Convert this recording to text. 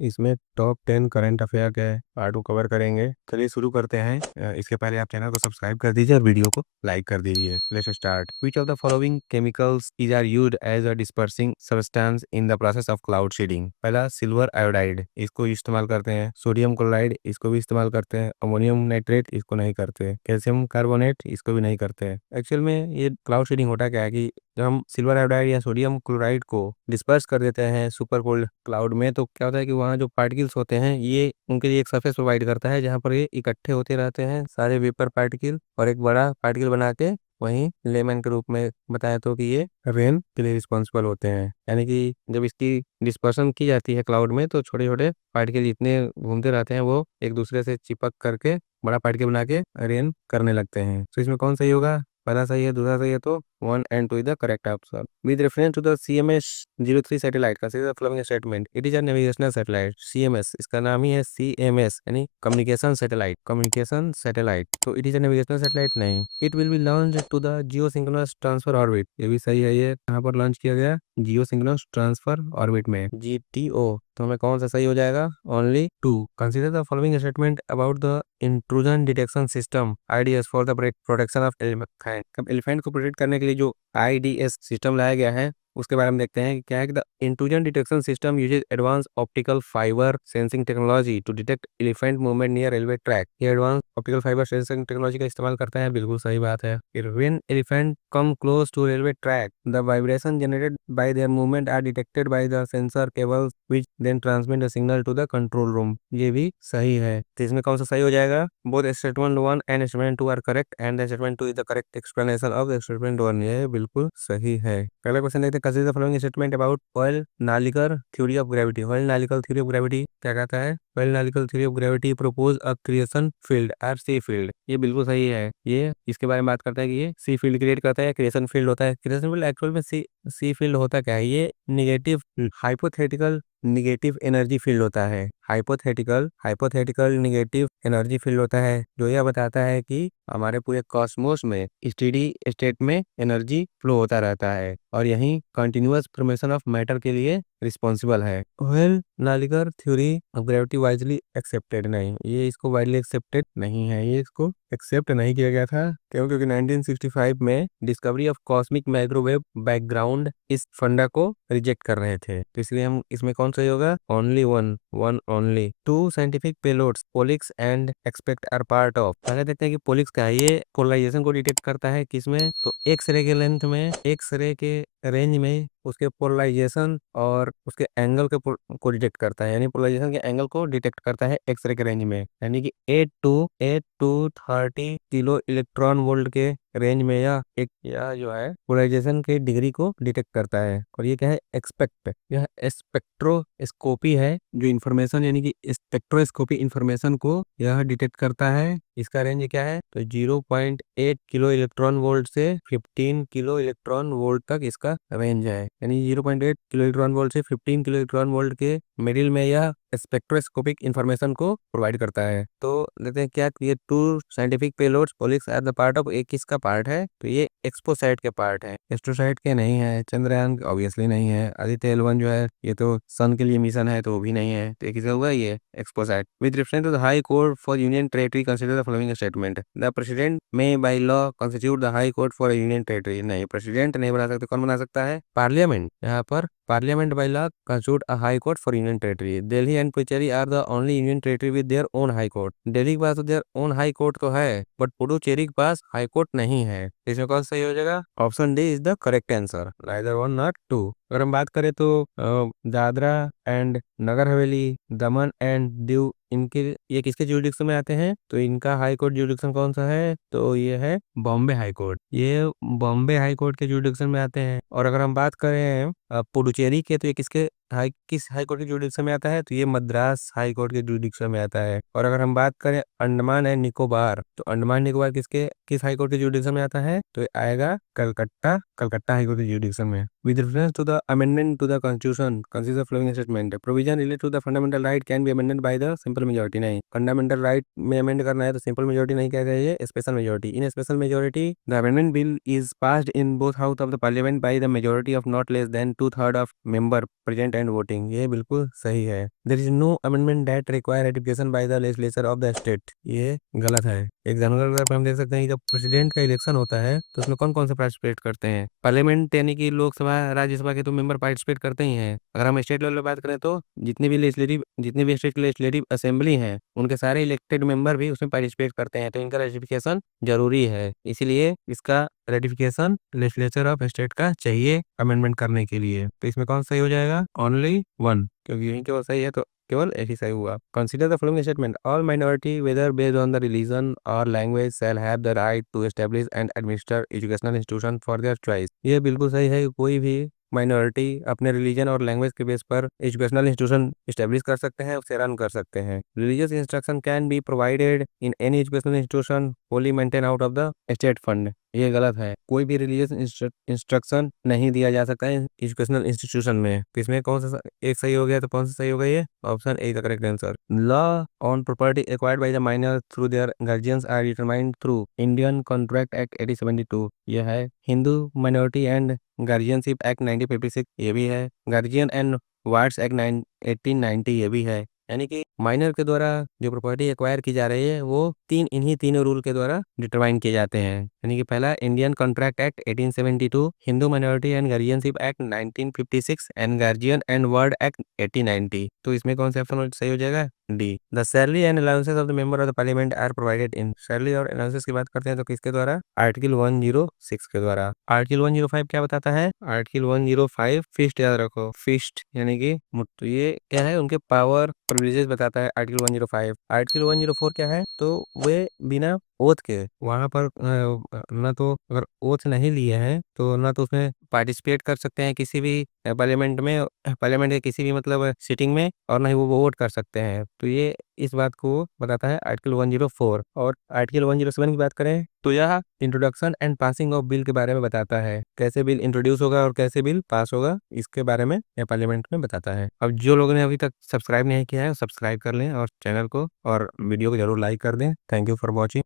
इसमें top 10 current affair के part को कवर करेंगे। चलिए शुरू करते हैं। इसके पहले आप चैनल को सब्सक्राइब कर दीजिए और वीडियो को लाइक कर दीजिए। Let's start. Which of the following chemicals is are used as a dispersing substance in the process of cloud seeding? पहला सिल्वर आयोडाइड, इसको इस्तेमाल करते हैं। सोडियम क्लोराइड, इसको भी इस्तेमाल करते हैं। अमोनियम नाइट्रेट, इसको नहीं करते। कैल्शियम कार्बोनेट, इसको भी नहीं करते। एक्चुअल में ये क्लाउड सीडिंग होता क्या है कि जब हम सिल्वर आयोडाइड या सोडियम क्लोराइड को डिस्पर्स कर देते हैं सुपर कोल्ड क्लाउड में, तो क्या होता है कि वहाँ जो पार्टिकल्स होते हैं ये उनके लिए एक सरफेस प्रोवाइड करता है जहाँ पर ये इकट्ठे होते रहते हैं सारे वेपर पार्टिकल, और एक बड़ा पार्टिकल बना के वहीं लेमन के रूप में बताया तो कि ये रेन के लिए रिस्पॉन्सिबल होते हैं। यानी कि जब इसकी डिस्पर्सन की जाती है क्लाउड में तो छोटे छोटे पार्टिकल जितने घूमते रहते हैं वो एक दूसरे से चिपक करके बड़ा पार्टिकल बना के रेन करने लगते हैं। तो इसमें कौन सही होगा? पहला सही है, दूसरा सही है, तो 1 and 2 is the correct answer. With reference to the CMS-03 satellite, consider the following statement. It is a navigational satellite. CMS, इसका नाम ही है CMS, यानी communication satellite. communication satellite. तो it is a navigational satellite नहीं. It will be launched to the geosynchronous transfer orbit. ये भी सही है। ये कहाँ पर लॉन्च किया गया? जियोसिंक्रोनस ट्रांसफर ऑर्बिट में, GTO। तो हमें कौन सा सही हो जाएगा? Only 2। Consider the following statement about the intrusion detection system IDS for the protection of elephant. अब एलिफेंट को प्रोटेक्ट करने के लिए जो IDS सिस्टम लाया गया है उसके बारे में देखते हैं कि क्या है। The intrusion detection system uses advance optical fibre sensing technology to detect elephant movement near railway track. ये advance optical fibre sensing technology का इस्तेमाल करता है, बिल्कुल सही बात है। फिर when elephant come close to railway track, the vibration generated by their movement are detected by the sensor cables which then transmit the signal to the control room. ये भी सही है। तो इसमें कौन सा सही हो जाएगा? Both statement 1 and statement 2 are correct and the statement 2 is the correct explanation of the statement 1। ये बिल्कुल सही है। पहला क्वेश्चन देखते हैं। Consider the following statement about Hoyle Narlikar theory of gravity. Hoyle Narlikar theory of gravity क्या कहता है? Hoyle Narlikar theory of gravity propose a creation field or C field. ये बिल्कुल सही है। ये इसके बारे में बात करता है कि ये सी फील्ड क्रिएट करता है, क्रिएशन फील्ड होता है। क्रिएशन फील्ड एक्चुअल में सी फील्ड होता क्या है? ये negative hypothetical negative energy field होता है। Hypothetical hypothetical negative energy field होता है जो यह बताता है कि हमारे पूरे कॉस्मोस में स्टेडी स्टेट में एनर्जी फ्लो होता रहता है और यही कंटिन्यूअस फॉर्मेशन ऑफ मैटर के लिए रिस्पॉन्सिबल है। Well Nalikar theory of gravity wisely accepted नहीं, ये इसको वाइडली एक्सेप्टेड नहीं है। ये इसको एक्सेप्ट नहीं किया गया था क्योंकि 1965 में discovery of cosmic microwave background इस फंडा को रिजेक्ट कर रहे थे। तो इसलिए हम इसमें कौन सही होगा? Only one one only. Two scientific payloads POLIX and XSPECT are part of. पहले देखते हैं कि पोलिक्स क्या है। ये पोलराइजेशन को डिटेक्ट करता है किसमें? तो एक्स रे के लेंथ में, एक्स रे के रेंज में उसके पोलराइजेशन और उसके एंगल के को डिटेक्ट करता है, यानी पोलराइजेशन के एंगल को डिटेक्ट करता है एक्सरे के रेंज में। यानी कि 8 to 30 किलो इलेक्ट्रॉन वोल्ट के रेंज में या जो है पोलराइजेशन की डिग्री को डिटेक्ट करता है। और ये क्या है? एक्सपेक्ट, यह स्पेक्ट्रोस्कोपी है जो इंफॉर्मेशन यानी कि स्पेक्ट्रोस्कोपी इंफॉर्मेशन को यह डिटेक्ट करता है। इसका रेंज क्या है? तो 0.8 किलो इलेक्ट्रॉन वोल्ट से 15 किलो इलेक्ट्रॉन वोल्ट तक इसका रेंज है। यानी 0.8 किलो इलेक्ट्रॉन वोल्ट से 15 किलो इलेक्ट्रॉन वोल्ट के मिडिल में यह स्पेक्ट्रोस्कोपिक इंफॉर्मेशन को प्रोवाइड करता है। तो देखते हैं क्या ये two scientific payloads POLIX at the part of, एक किसका पार्ट है? तो ये एक्सपोसैट के पार्ट है, एस्ट्रोसैट के नहीं है। चंद्रयान ऑब्वियसली नहीं है। आदित्य L1 जो है ये तो सन के लिए मिशन है तो वो भी नहीं है। तो किसका हुआ? ये XPoSat. With reference to the high court for union territory consider the following statement. The president may by law constitute the high court for union territory. नहीं, प्रेसिडेंट नहीं बना सकते। कौन बना सकता है? पार्लियामेंट। यहाँ पर parliament by law constitute a high court for union territory. Delhi and Puducherry are the only union territory with their own high court. Delhi के पास तो देयर ओन हाई कोर्ट तो है बट पुडुचेरी के पास हाई कोर्ट नहीं है। इसमें कौन सही हो जाएगा? Option D is the correct answer, neither one not two. अगर हम बात करें तो Dadra and Nagar Haveli, Daman and Diu, इनके ये किसके जुरिडिक्शन में आते हैं? तो इनका हाई कोर्ट जुरिडिक्शन कौन सा है? तो ये है बॉम्बे हाई कोर्ट। ये बॉम्बे हाई कोर्ट के जुरिडिक्शन में आते हैं। और अगर हम बात करें पुडुचेरी के, तो ये किस हाई कोर्ट के जुरिडिक्शन में आता है? तो ये मद्रास हाई कोर्ट के जुरिडिक्शन में आता है। और अगर हम बात करें अंडमान एंड निकोबार, तो अंडमान निकोबार किस हाई कोर्ट के जुरिडिक्शन में आता है? तो ये आएगा कलकत्ता कलकत्ता हाई कोर्ट के जुरिडिक्शन में। With reference to the amendment to the constitution consider the following statement. Provision related to the fundamental right can be amended by the simple majority. नहीं, फंडामेंटल राइट में अमेंड करना है तो simple majority नहीं कहते हैं, ये special majority. In special majority the amendment bill is passed in both house of the parliament by the majority of not less than 2/3 of member present agreement and voting, ये बिल्कुल सही है। There is no amendment that require ratification by the legislature of the state, ये गलत है। Example पर हम देख सकते हैं कि जब प्रेसिडेंट का इलेक्शन होता है तो उसमें कौन कौन से पार्टिसिपेट करते हैं। पार्लियामेंट यानी कि लोकसभा राज्यसभा के तो मेंबर पार्टिसिपेट करते ही हैं। अगर हम स्टेट लेवल पर बात करें तो जितने भी स्टेट लेजिस्लेटिव असेंबली हैं उनके सारे इलेक्टेड मेंबर भी उसमें पार्टिसिपेट करते हैं, तो इनका रेटिफिकेशन जरूरी है। इसीलिए इसका रेटिफिकेशन लेजिस्लेचर ऑफ स्टेट का चाहिए अमेंडमेंट करने के लिए। तो इसमें कौन सही हो जाएगा, ओनली वन, क्योंकि यही केवल सही है तो केवल एक ही सही हुआ। Consider the following statement, all minority whether based on the religion और language shall have the right to establish and administer educational institution for their choice. ये बिल्कुल सही है कि कोई भी माइनॉरिटी अपने रिलीजन और लैंग्वेज के बेस पर एजुकेशनल इंस्टीट्यूशन इस्टेब्लिश कर सकते हैं, उसे रन कर सकते हैं। Religious instruction can be provided in any educational institution Holi maintain out of the state fund, ये गलत है। कोई भी रिलीजियस इंस्ट्रक्शन नहीं दिया जा सकता है एजुकेशनल इंस्टीट्यूशन में। तो इसमें कौन सा एक सही हो गया, तो कौन सा सही हो गया, ये option A the correct answer. Law on property acquired by the minor through their guardians are determined through Indian contract act 1872, यह है। Hindu minority and guardianship act 1956, ये भी है। गार्जियन एंड वार्ड्स एक्ट 1890, ये भी है। यानी कि माइनर के द्वारा जो प्रॉपर्टी एक्वायर की जा रही है वो इन्हीं तीनों रूल के द्वारा डिटरमाइन किए जाते हैं। यानी कि पहला Indian contract act 1872, Hindu minority and guardianship act 1956 and guardian and ward act 1890। तो इसमें कौन सा ऑप्शन सही हो जाएगा, D. The salary and allowances of the member of the parliament are provided in, salary और अलाउंसेस की बात करते हैं तो किसके द्वारा, आर्टिकल 106 के द्वारा। आर्टिकल 105 क्या बताता है, आर्टिकल 105 फिस्ट, याद रखो फिस्ट यानी कि तो ये क्या है, उनके पावर प्रिविलेजेस बताता है आर्टिकल 105। आर्टिकल 104 क्या है, तो वे बिना ओथ के वहां पर ना तो अगर ओथ नहीं लिए हैं तो ना तो उसमें पार्टिसिपेट कर सकते हैं किसी भी पार्लियामेंट में, पार्लियामेंट के किसी भी मतलब सीटिंग में, और ना ही वो वोट कर सकते हैं। तो ये इस बात को बताता है आर्टिकल 104। और आर्टिकल 107 की बात करें तो यह introduction and passing of bill के बारे में बताता है, कैसे बिल इंट्रोड्यूस होगा और कैसे बिल पास होगा, इसके बारे में यह पार्लियामेंट में बताता है। अब जो लोगों ने अभी तक सब्सक्राइब नहीं किया है सब्सक्राइब कर लें और चैनल को और वीडियो को जरूर लाइक कर दें। Thank you for watching.